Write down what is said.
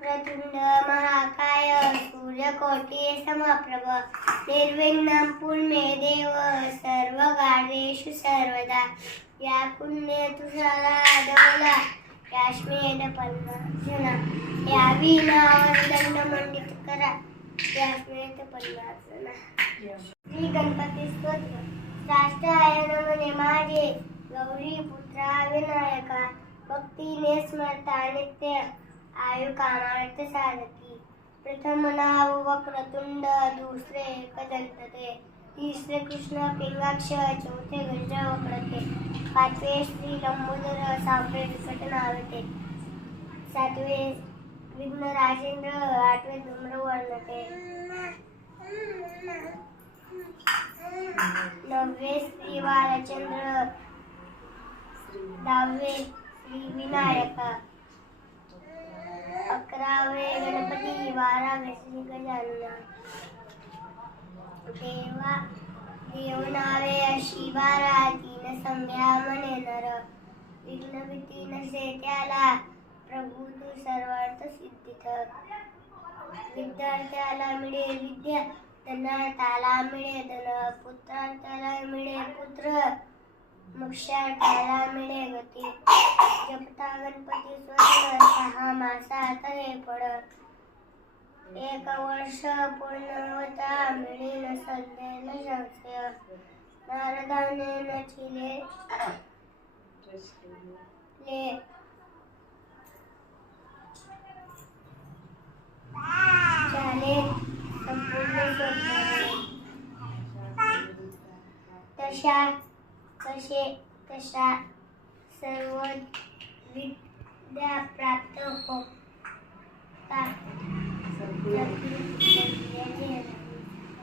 वक्रतुंड महाकाय सूर्यकोटि समप्रभ निर्विघ्नं कुरु देव सर्वकार्येषु सर्वदा या पुण्य तुषारा डोला या श्वेत पद्मासना या वीणा वरदंड करा या श्वेत पद्मासना. श्री गणपती स्तोत्र. साष्टाय नमने माझे गौरी पुत्रा विनायका भक्तीने स्मरता नित्य आयु कामार्थ साधकी. प्रथम नाव वक्रतुंड दुसरे एकदंतते तिसरे कृष्ण पिंगाक्ष चौथे गज वक्रते पाचवे श्री लंबोदर सहावे विकट नावते सातवे विघ्न राजेंद्र आठवे धूम्रवर्णते नववे श्री बालचंद्र दहावे श्री विनायक अकरावे गणपती बारावे श्री गजानन. देवनावे अशी बारा तीन संध्या म्हणे नर विघ्न भीती नसे त्याला प्रभू तू सर्वार्थ सिद्धित. विद्यार्थ्याला मिळे विद्या धनार्थाला मिळे धन पुत्रार्थाला मिळे पुत्र मोक्षार्थाला मिळे गती. जपता गणपती स्वतः 6 मासात हे फळ 1 वर्ष पूर्ण होता मिळेल सध्यान संशय. नारदाने नचिले झाले संपूर्ण तशा सर्व विद्या प्राप्त होतात.